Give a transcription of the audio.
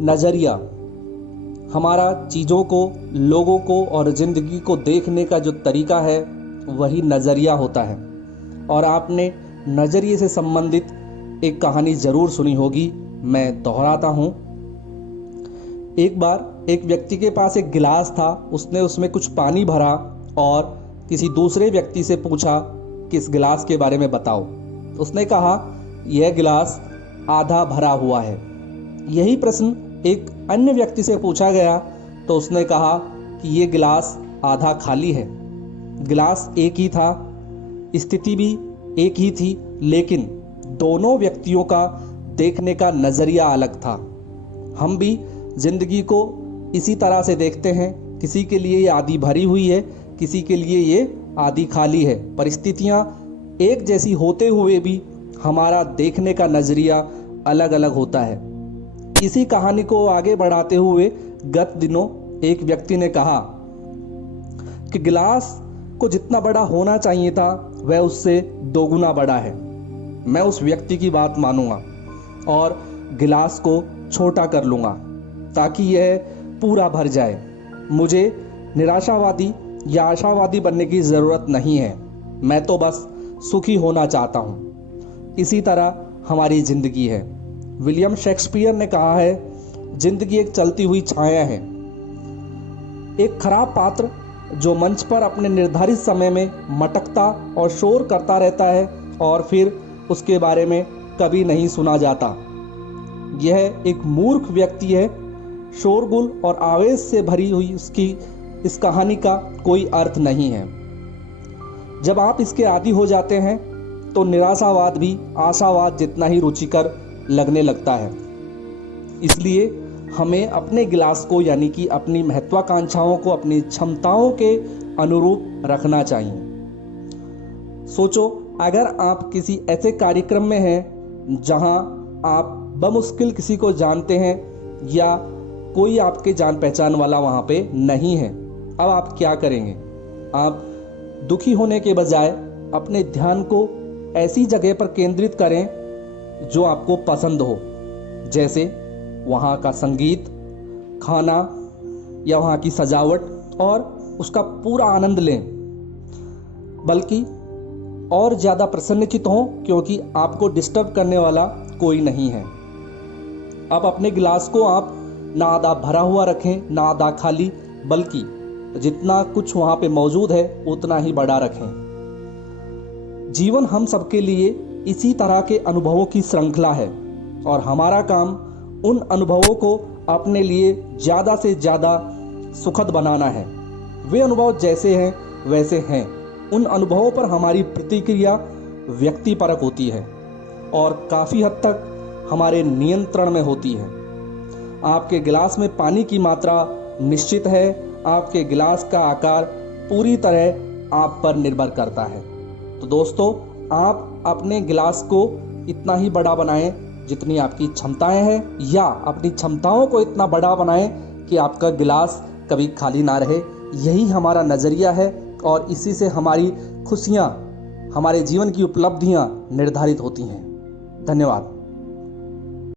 नज़रिया हमारा चीज़ों को, लोगों को और ज़िंदगी को देखने का जो तरीका है वही नज़रिया होता है। और आपने नज़रिए से संबंधित एक कहानी ज़रूर सुनी होगी, मैं दोहराता हूँ। एक बार एक व्यक्ति के पास एक गिलास था, उसने उसमें कुछ पानी भरा और किसी दूसरे व्यक्ति से पूछा कि इस गिलास के बारे में बताओ। उसने कहा यह गिलास आधा भरा हुआ है। यही प्रश्न एक अन्य व्यक्ति से पूछा गया तो उसने कहा कि ये गिलास आधा खाली है। गिलास एक ही था, स्थिति भी एक ही थी, लेकिन दोनों व्यक्तियों का देखने का नज़रिया अलग था। हम भी ज़िंदगी को इसी तरह से देखते हैं। किसी के लिए ये आधी भरी हुई है, किसी के लिए ये आधी खाली है। परिस्थितियाँ एक जैसी होते हुए भी हमारा देखने का नज़रिया अलग अलग होता है। इसी कहानी को आगे बढ़ाते हुए गत दिनों एक व्यक्ति ने कहा कि गिलास को जितना बड़ा होना चाहिए था वह उससे दोगुना बड़ा है। मैं उस व्यक्ति की बात मानूंगा और गिलास को छोटा कर लूँगा ताकि यह पूरा भर जाए। मुझे निराशावादी या आशावादी बनने की ज़रूरत नहीं है, मैं तो बस सुखी होना चाहता हूँ। इसी तरह हमारी ज़िंदगी है। विलियम शेक्सपियर ने कहा है, जिंदगी एक चलती हुई छाया है। एक खराब पात्र जो मंच पर अपने निर्धारित समय में मटकता और शोर करता रहता है और फिर उसके बारे में कभी नहीं सुना जाता। यह एक मूर्ख व्यक्ति है। शोरगुल और आवेश से भरी हुई उसकी इस कहानी का कोई अर्थ नहीं है। जब आप इसके आदी हो जाते हैं तो निराशावाद भी आशावाद जितना ही रुचिकर लगने लगता है। इसलिए हमें अपने गिलास को यानी कि अपनी महत्वाकांक्षाओं को अपनी क्षमताओं के अनुरूप रखना चाहिए। सोचो, अगर आप किसी ऐसे कार्यक्रम में हैं जहां आप बमुश्किल किसी को जानते हैं या कोई आपके जान पहचान वाला वहां पे नहीं है, अब आप क्या करेंगे? आप दुखी होने के बजाय अपने ध्यान को ऐसी जगह पर केंद्रित करें जो आपको पसंद हो, जैसे वहाँ का संगीत, खाना या वहाँ की सजावट, और उसका पूरा आनंद लें। बल्कि और ज़्यादा प्रसन्नचित्त हों क्योंकि आपको डिस्टर्ब करने वाला कोई नहीं है। अब अपने गिलास को आप ना आधा भरा हुआ रखें ना आधा खाली, बल्कि जितना कुछ वहाँ पे मौजूद है उतना ही बड़ा रखें। जीवन हम सबके लिए इसी तरह के अनुभवों की श्रृंखला है और हमारा काम उन अनुभवों को अपने लिए ज़्यादा से ज़्यादा सुखद बनाना है। वे अनुभव जैसे हैं वैसे हैं। उन अनुभवों पर हमारी प्रतिक्रिया व्यक्तिपरक होती है और काफ़ी हद तक हमारे नियंत्रण में होती है। आपके गिलास में पानी की मात्रा निश्चित है, आपके गिलास का आकार पूरी तरह आप पर निर्भर करता है। तो दोस्तों, आप अपने गिलास को इतना ही बड़ा बनाएं जितनी आपकी क्षमताएं हैं, या अपनी क्षमताओं को इतना बड़ा बनाएं कि आपका गिलास कभी खाली ना रहे। यही हमारा नज़रिया है और इसी से हमारी खुशियाँ, हमारे जीवन की उपलब्धियाँ निर्धारित होती हैं। धन्यवाद।